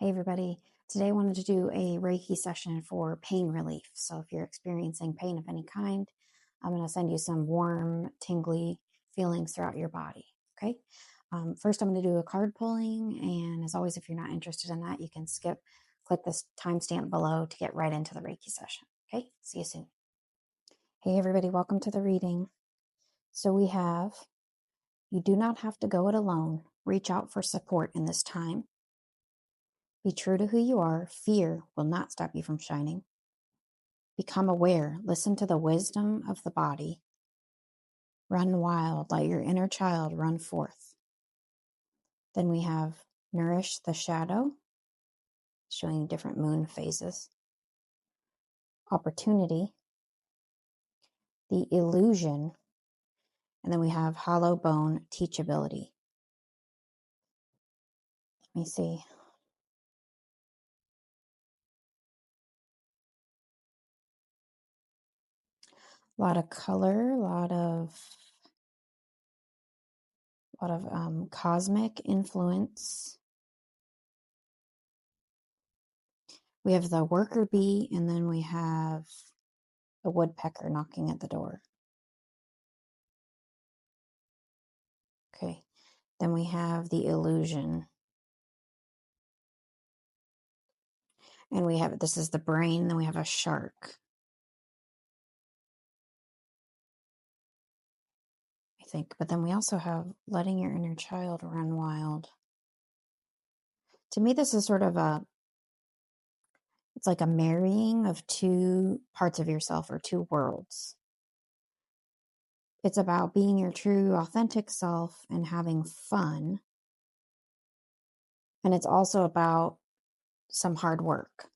Hey everybody, today I wanted to do a Reiki session for pain relief. So if you're experiencing pain of any kind, I'm going to send you some warm, tingly feelings throughout your body. Okay. First, I'm going to do a card pulling. And as always, if you're not interested in that, you can click this timestamp below to get right into the Reiki session. Okay. See you soon. Hey everybody, welcome to the reading. So we have, you do not have to go it alone. Reach out for support in this time. Be true to who you are. Fear will not stop you from shining. Become aware. Listen to the wisdom of the body. Run wild. Let your inner child run forth. Then we have nourish the shadow, showing different moon phases. Opportunity. The illusion. And then we have hollow bone teachability. Let me see. A lot of color, a lot of cosmic influence. We have the worker bee, and then we have the woodpecker knocking at the door. Okay, then we have the illusion. And we have, this is the brain, then we have a shark. I think, but then we also have letting your inner child run wild. To me, this is sort of it's like a marrying of two parts of yourself or two worlds. It's about being your true, authentic self and having fun. And it's also about some hard work.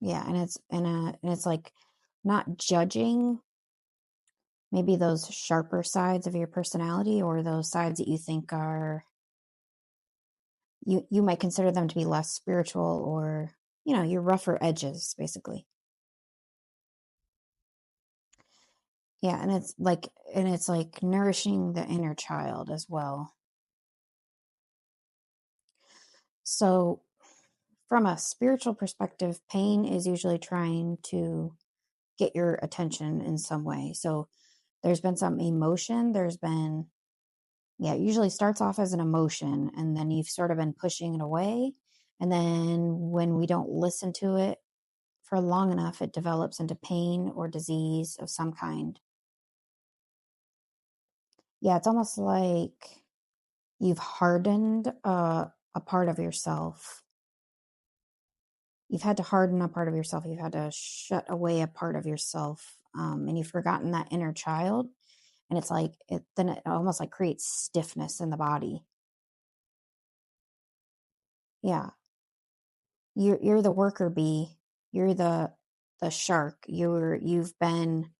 Yeah, and it's like not judging maybe those sharper sides of your personality or those sides that you think are, you might consider them to be less spiritual, or your rougher edges, basically. Yeah, and it's like nourishing the inner child as well. So from a spiritual perspective, pain is usually trying to get your attention in some way. So there's been some emotion, it usually starts off as an emotion, and then you've sort of been pushing it away. And then when we don't listen to it for long enough, it develops into pain or disease of some kind. Yeah, it's almost like you've hardened a part of yourself. You've had to harden a part of yourself. You've had to shut away a part of yourself, and you've forgotten that inner child. And it's like then it almost like creates stiffness in the body. Yeah, you're the worker bee. You're the shark. You've been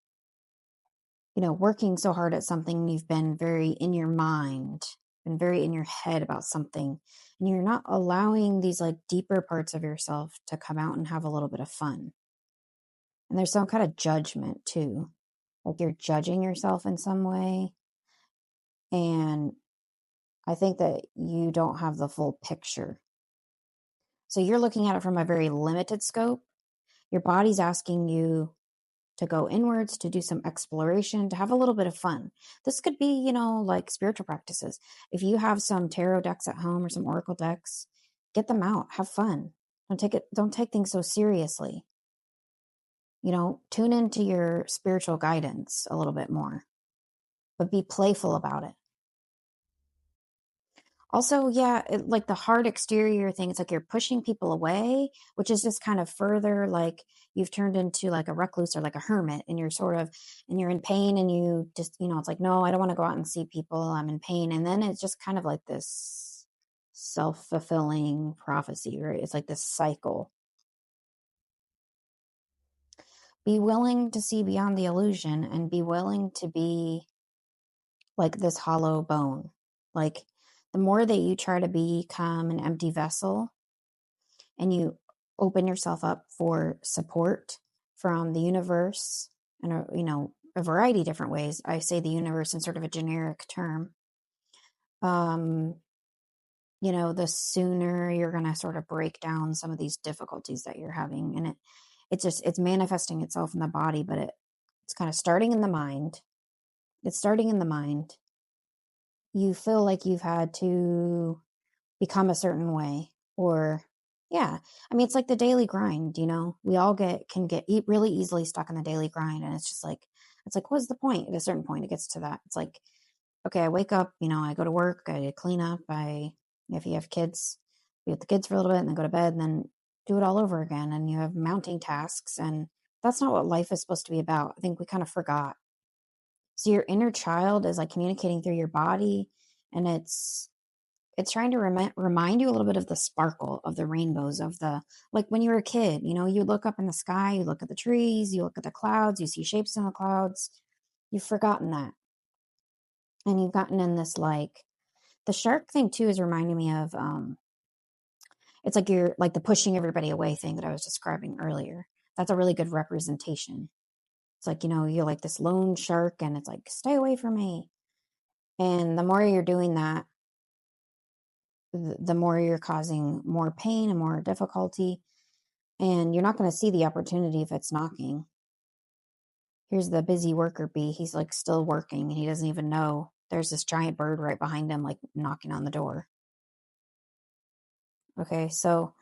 working so hard at something. You've been very in your mind, been very in your head about something, and you're not allowing these like deeper parts of yourself to come out and have a little bit of fun. And there's some kind of judgment too, like you're judging yourself in some way. And I think that you don't have the full picture. So you're looking at it from a very limited scope. Your body's asking you to go inwards, to do some exploration, to have a little bit of fun. This could be, like spiritual practices. If you have some tarot decks at home or some oracle decks, get them out, have fun. Don't take things so seriously. Tune into your spiritual guidance a little bit more, but be playful about it. Also, yeah, like the hard exterior thing, it's like you're pushing people away, which is just kind of further like you've turned into like a recluse or like a hermit, and you're in pain, and you just, it's like, no, I don't want to go out and see people. I'm in pain. And then it's just kind of like this self-fulfilling prophecy, right? It's like this cycle. Be willing to see beyond the illusion and be willing to be like this hollow bone. Like the more that you try to become an empty vessel and you open yourself up for support from the universe and a variety of different ways. I say the universe in sort of a generic term. the sooner you're going to sort of break down some of these difficulties that you're having. And it's manifesting itself in the body, but it's kind of starting in the mind. It's starting in the mind. You feel like you've had to become a certain way, or yeah, I mean, it's like the daily grind. We all can get really easily stuck in the daily grind, and it's like what's the point? At a certain point it gets to that. It's like, okay, I wake up, I go to work, I clean up, if you have kids, be with the kids for a little bit and then go to bed and then do it all over again, and you have mounting tasks, and that's not what life is supposed to be about. I think we kind of forgot. So your inner child is like communicating through your body, and it's trying to remind you a little bit of the sparkle of the rainbows of like when you were a kid, you look up in the sky, you look at the trees, you look at the clouds, you see shapes in the clouds. You've forgotten that. And you've gotten in this, like, the shark thing too is reminding me of, it's like you're like the pushing everybody away thing that I was describing earlier. That's a really good representation. It's like, you're like this lone shark and it's like, stay away from me. And the more you're doing that, the more you're causing more pain and more difficulty. And you're not going to see the opportunity if it's knocking. Here's the busy worker bee. He's like still working and he doesn't even know there's this giant bird right behind him, like knocking on the door. Okay, so,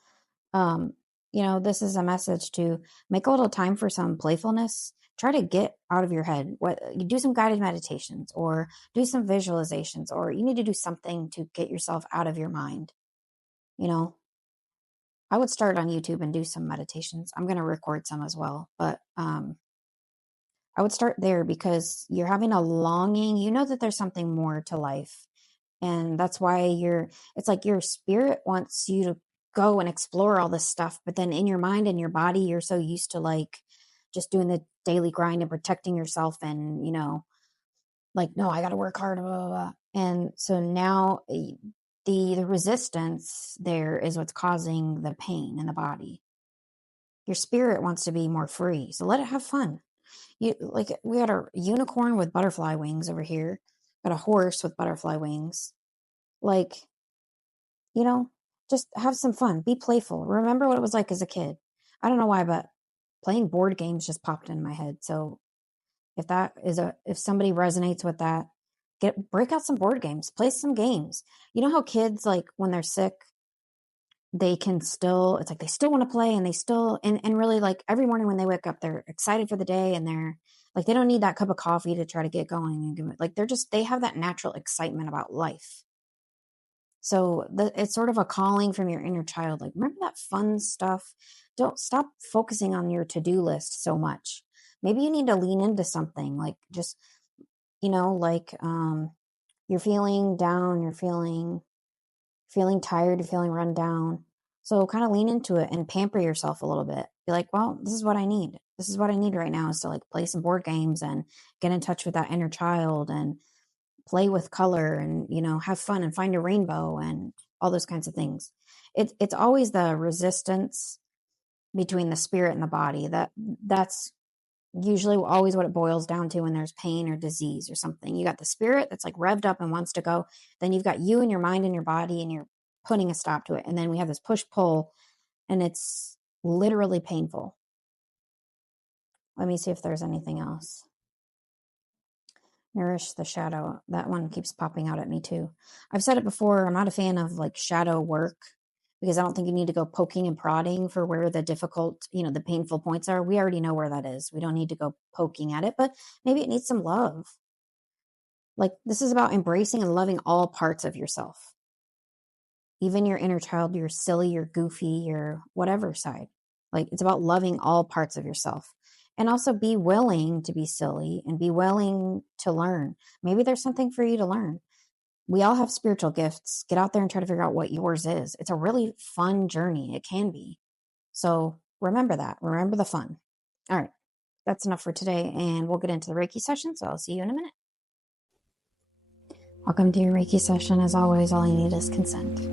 this is a message to make a little time for some playfulness. Try to get out of your head. What you do some guided meditations or do some visualizations, or you need to do something to get yourself out of your mind. I would start on YouTube and do some meditations. I'm going to record some as well, but I would start there because you're having a longing. You know that there's something more to life. And that's why it's like your spirit wants you to go and explore all this stuff. But then in your mind and your body, you're so used to like just doing the daily grind and protecting yourself. And, like, no, I got to work hard, blah, blah, blah. And so now the resistance there is what's causing the pain in the body. Your spirit wants to be more free. So let it have fun. Like, we got a unicorn with butterfly wings over here. Got a horse with butterfly wings. Like, just have some fun. Be playful. Remember what it was like as a kid. I don't know why, but playing board games just popped in my head. So if somebody resonates with that, break out some board games, play some games. You know how kids, like, when they're sick, it's like they still want to play, and they still, and really, like, every morning when they wake up, they're excited for the day, and they're like, they don't need that cup of coffee to try to get going and like, they have that natural excitement about life. So it's sort of a calling from your inner child. Like, remember that fun stuff. Don't stop focusing on your to-do list so much. Maybe you need to lean into something, like, just, like, you're feeling down, you're feeling tired, you're feeling run down. So kind of lean into it and pamper yourself a little bit. Be like, well, this is what I need. This is what I need right now, is to, like, play some board games and get in touch with that inner child and play with color and, have fun and find a rainbow and all those kinds of things. It's always the resistance between the spirit and the body. That's usually always what it boils down to when there's pain or disease or something. You got the spirit that's like revved up and wants to go. Then you've got you and your mind and your body, and you're putting a stop to it. And then we have this push-pull, and it's literally painful. Let me see if there's anything else. Nourish the shadow. That one keeps popping out at me too. I've said it before. I'm not a fan of, like, shadow work, because I don't think you need to go poking and prodding for where the difficult, the painful points are. We already know where that is. We don't need to go poking at it, but maybe it needs some love. Like, this is about embracing and loving all parts of yourself. Even your inner child, your silly, your goofy, your whatever side. Like, it's about loving all parts of yourself. And also be willing to be silly and be willing to learn. Maybe there's something for you to learn. We all have spiritual gifts. Get out there and try to figure out what yours is. It's a really fun journey. It can be. So remember that. Remember the fun. All right. That's enough for today. And we'll get into the Reiki session. So I'll see you in a minute. Welcome to your Reiki session. As always, all you need is consent.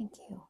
Thank you.